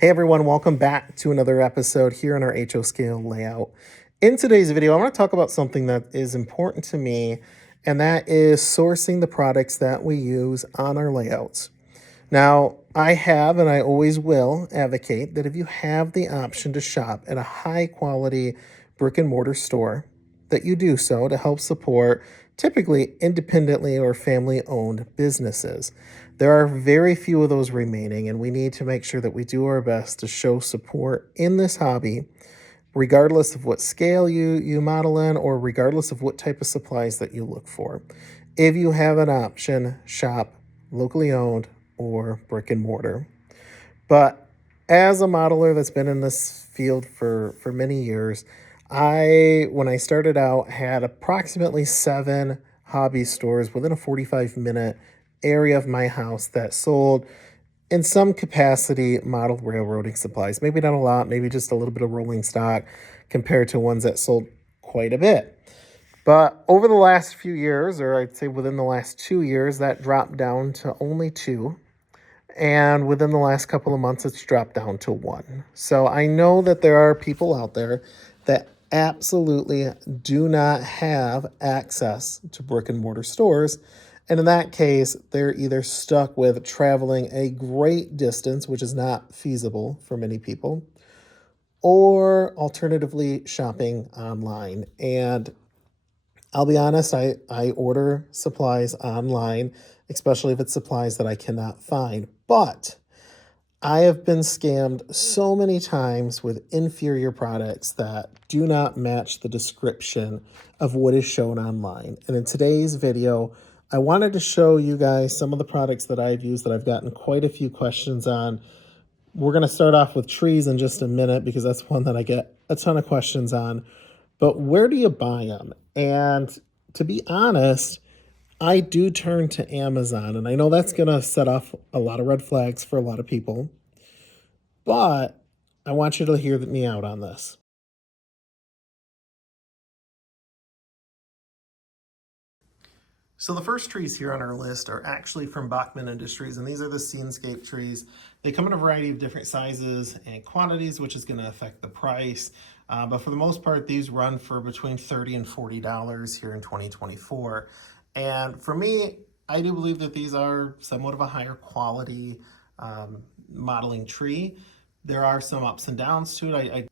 Hey everyone, welcome back to another episode here on our HO Scale layout. In today's video, I want to talk about something that is important to me, and that is sourcing the products that we use on our layouts. Now, I have and I always will advocate that if you have the option to shop at a high quality brick and mortar store, that you do so to help support typically independently or family owned businesses. There are very few of those remaining, and we need to make sure that we do our best to show support in this hobby, regardless of what scale you model in or regardless of what type of supplies that you look for. If you have an option, shop locally owned or brick and mortar. But as a modeler that's been in this field for many years, when I started out, had approximately 7 hobby stores within a 45-minute area of my house that sold in some capacity modeled railroading supplies. Maybe not a lot, maybe just a little bit of rolling stock compared to ones that sold quite a bit. But over the last few years, or I'd say within the last 2 years, that dropped down to only 2. And within the last couple of months, it's dropped down to 1. So I know that there are people out there that absolutely do not have access to brick and mortar stores. And in that case, they're either stuck with traveling a great distance, which is not feasible for many people, or alternatively shopping online. And I'll be honest, I order supplies online, especially if it's supplies that I cannot find. But I have been scammed so many times with inferior products that do not match the description of what is shown online. And in today's video, I wanted to show you guys some of the products that I've used that I've gotten quite a few questions on. We're going to start off with trees in just a minute because that's one that I get a ton of questions on. But where do you buy them? And to be honest, I do turn to Amazon, and I know that's going to set off a lot of red flags for a lot of people, but I want you to hear me out on this. So the first trees here on our list are actually from Bachman Industries, and these are the Scenescape trees. They come in a variety of different sizes and quantities, which is going to affect the price. But for the most part, these run for between $30 and $40 here in 2024. And for me, I do believe that these are somewhat of a higher quality modeling tree. There are some ups and downs to it.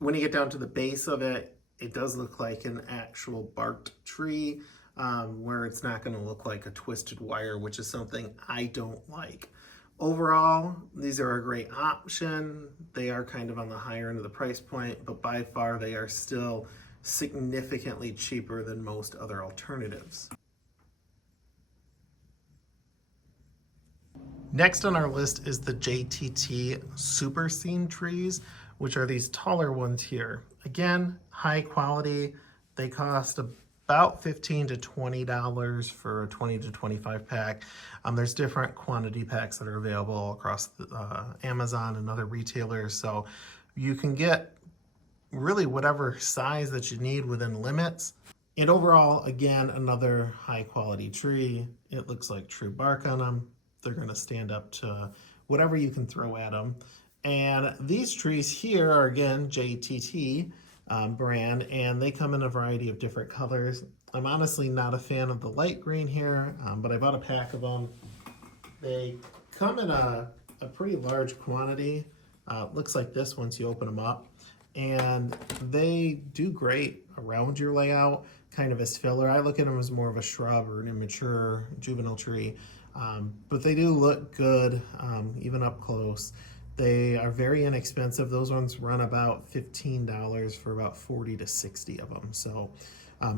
When you get down to the base of it, it does look like an actual barked tree, where it's not going to look like a twisted wire, which is something I don't like. Overall, these are a great option. They are kind of on the higher end of the price point, but by far they are still significantly cheaper than most other alternatives. Next on our list is the JTT Super Scene trees, which are these taller ones here. Again, high quality. They cost about $15 to $20 for a 20 to 25 pack. There's different quantity packs that are available across Amazon and other retailers. So you can get really whatever size that you need within limits. And overall, again, another high quality tree. It looks like true bark on them. They're going to stand up to whatever you can throw at them. And these trees here are, again, JTT brand, and they come in a variety of different colors. I'm honestly not a fan of the light green here, but I bought a pack of them. They come in a pretty large quantity. Looks like this once you open them up. And they do great around your layout, kind of as filler. I look at them as more of a shrub or an immature juvenile tree. But they do look good, even up close. They are very inexpensive. Those ones run about $15 for about 40 to 60 of them. So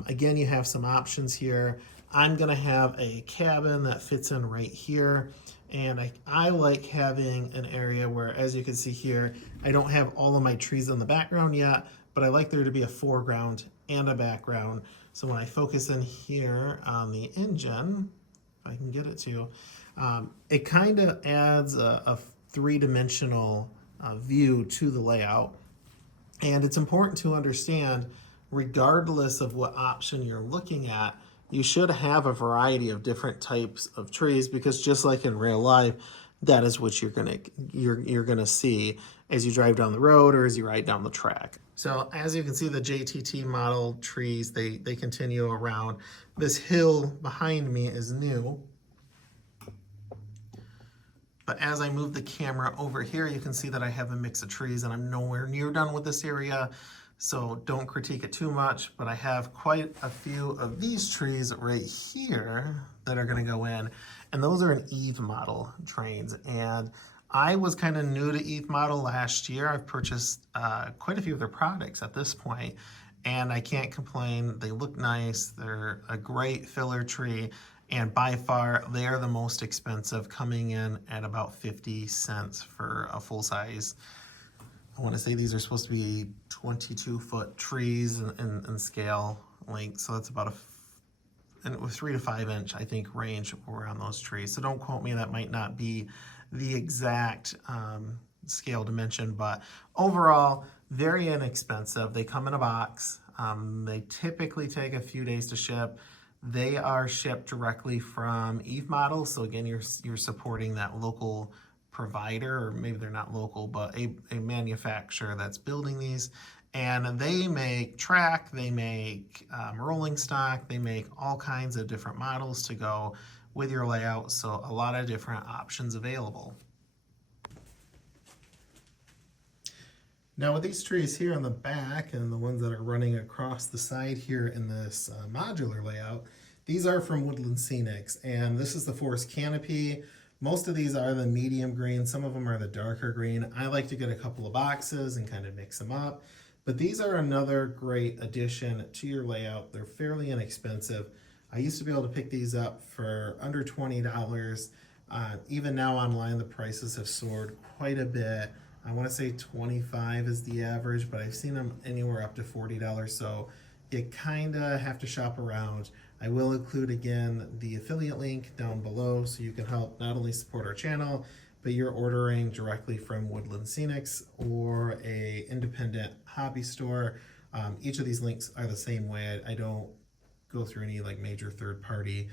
again, you have some options here. I'm gonna have a cabin that fits in right here. And I like having an area where, as you can see here, I don't have all of my trees in the background yet, but I like there to be a foreground and a background. So when I focus in here on the engine, if I can get it to, it kind of adds a three-dimensional view to the layout. And it's important to understand, regardless of what option you're looking at, you should have a variety of different types of trees, because just like in real life, that is what you're gonna see as you drive down the road or as you ride down the track. So as you can see, the JTT model trees, they continue around. This hill behind me is new. But as I move the camera over here, you can see that I have a mix of trees and I'm nowhere near done with this area. So don't critique it too much, but I have quite a few of these trees right here that are gonna go in. And those are an Eve model trains. And I was kind of new to Eve model last year. I've purchased quite a few of their products at this point, and I can't complain. They look nice. They're a great filler tree. And by far, they are the most expensive, coming in at about 50 cents for a full size. I want to say these are supposed to be 22-foot trees in scale length. So that's about a 3 to 5 inch, I think, range around those trees. So don't quote me, that might not be the exact scale dimension, but overall, very inexpensive. They come in a box. They typically take a few days to ship. They are shipped directly from Eve Model. So again, you're supporting that local provider, or maybe they're not local, but a manufacturer that's building these. And they make track, they make rolling stock, they make all kinds of different models to go with your layout. So a lot of different options available. Now with these trees here on the back and the ones that are running across the side here in this modular layout, these are from Woodland Scenics, and this is the forest canopy. Most of these are the medium green, some of them are the darker green. I like to get a couple of boxes and kind of mix them up, but these are another great addition to your layout. They're fairly inexpensive. I used to be able to pick these up for under $20. Even now online, the prices have soared quite a bit. I want to say 25 is the average, but I've seen them anywhere up to $40. So you kind of have to shop around. I will include again the affiliate link down below so you can help not only support our channel, but you're ordering directly from Woodland Scenics or a independent hobby store. Each of these links are the same way. I don't go through any like major third party.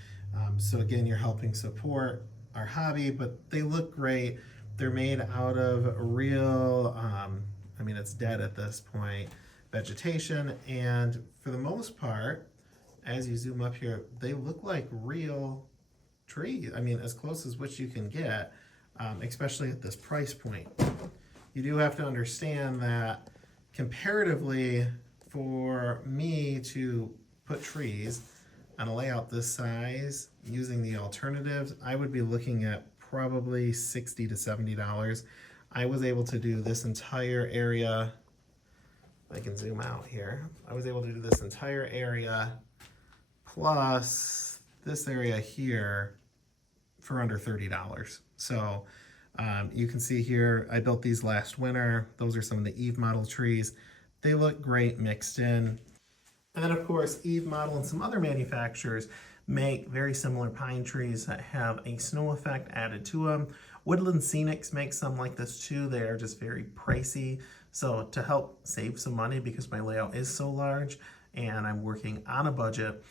So again, you're helping support our hobby, but they look great. They're made out of real, I mean, it's dead at this point, vegetation. And for the most part, as you zoom up here, they look like real trees. I mean, as close as which you can get, especially at this price point. You do have to understand that comparatively, for me to put trees on a layout this size using the alternatives, I would be looking at probably $60 to $70. I was able to do this entire area. I can zoom out here. I was able to do this entire area plus this area here for under $30. So you can see here, I built these last winter. Those are some of the Eve model trees. They look great mixed in. And then of course, Eve model and some other manufacturers make very similar pine trees that have a snow effect added to them. Woodland Scenics makes some like this too. They are just very pricey. So to help save some money, because my layout is so large and I'm working on a budget,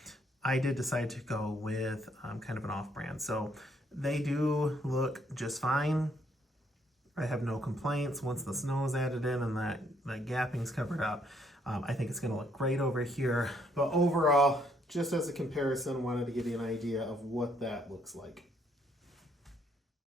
I did decide to go with kind of an off-brand. So they do look just fine. I have no complaints once the snow is added in and that gapping's covered up. I think it's gonna look great over here. But overall, just as a comparison, wanted to give you an idea of what that looks like.